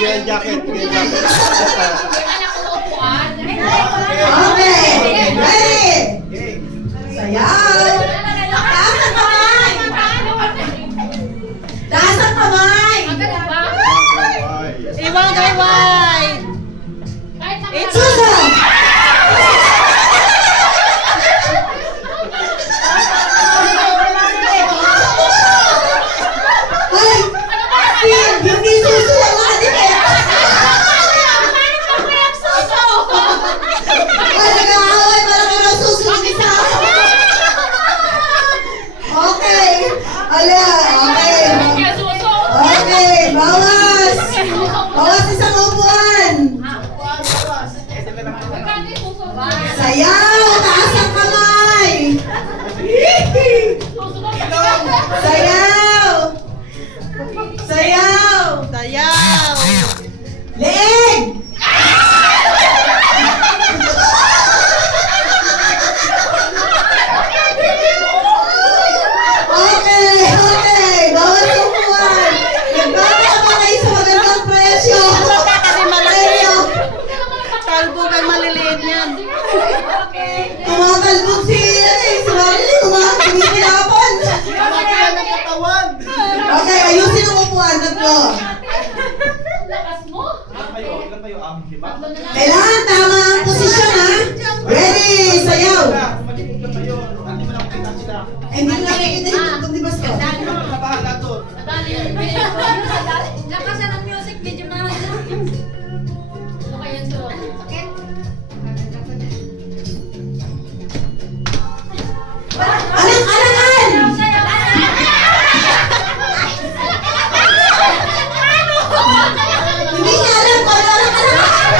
Bigyan jacket. Okay. Ready? Sayaw. Taas ang kamay. Ibang kayway. Suso. Hindi suso ang atin eh. Ay, nag-aaway pala ka ng suso ng isa. Okay. Ala, okay. Okay, bawas. Bawas isang upuan. Sayaw, taas ang kamay. Sayaw. Sayaw. Sayaw. Leeg. Okay, okay. Bawal upuan. Nagpapakama kayo sa magandang presyo. Kasi maliliit. Talbo kay maliliit yan. Tumatalbog si Marley. Kumipinapan. Okay, ayusin ang upuan. Tatlo. Kailangan tama ang posisyon, ha? Ready, sayaw. Hindi ko nakikita yung tugtog ni Basko. Lakasan ang music, medyo mahal na. Ano kaya so? Sakit? Alang-alangan! Hindi niya alam kung ano alang-alangan!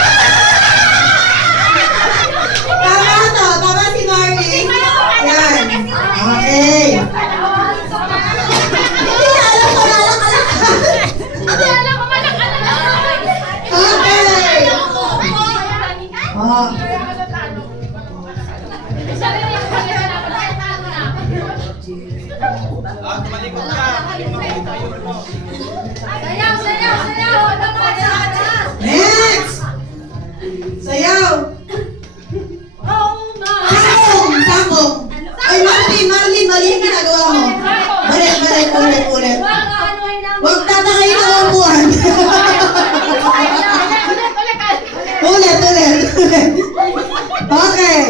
Tama to, tama si Marley. Yan. Okay. Hindi niya alam kung ano alang-alangan. Okay. Oh. Tumalikot ka. Sayaw, sayaw, sayaw! Next! Sayaw! Oh my! Sakong! Sakong! Ay, Marley, mali yung ginagawa mo. Ulit. Huwag tatakayin ang upuan. Ulit. Okay.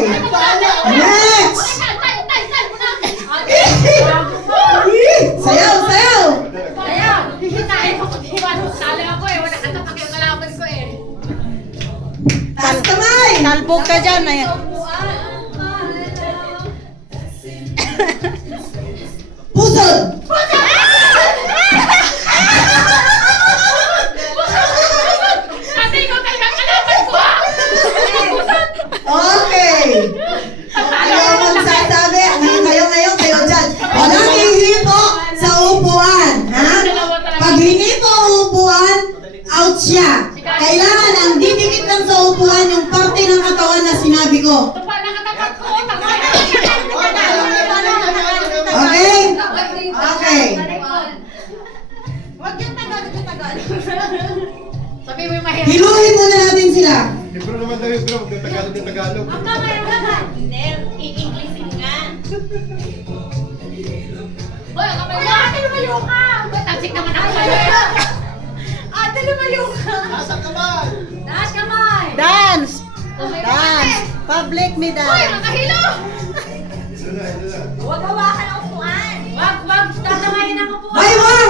Next! Sayaw! Taas kamay! Talbog ka dyan. Pusod! Okay! Ayaw magsasabi. Kayo dyan. Walang hihipo sa upuan. Ha? Pag hinipo ang upuan, out siya. Kailangan ang didikit lang sa upuan yung parte ng katawan na sinabi ko. Okay? Okay. Huwag yung tagal. Sabi mo yung mahirap. Hiluhin muna natin sila. Libro naman daw yung bro. Tagalog. Ang kamay. Hindi, i-Englishin nga. Boy, ang kamay mo. Ate, lumayo ka. Tansik naman ako sa'yo. Ate, lumayo ka. Taas kamay. Dance. Public me Boy, dance. nakahilo. Ito na. Huwag hawakan ang upuan. Huwag tatamayin ang upuan. By one!